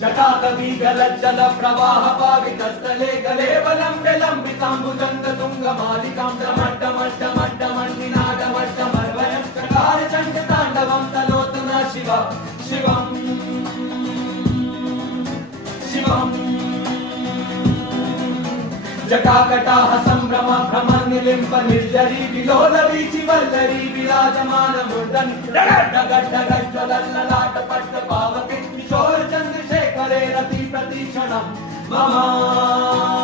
जटाकवी गलज्जल प्रवाह पावितस्थले गले वलम्ब्य लम्बिताम्बुजङ्ग तुङ्ग मालिकां डमड्डमड्डमड्डमण्डिनादमड्डमर्वयं चकार चण्ड ताण्डवं तनोतु न शिव शिवम् शिवम् जटाकटाह सम्भ्रम भ्रमर निलिम्ब निर्जरी विलोल वीचि वल्लरी विराजमान मूर्धनि डगड्डगज्ज्वलल्ललाट पट्ट पावके किशोर चन्द्रशेखरे रति प्रतीक्षणम् मम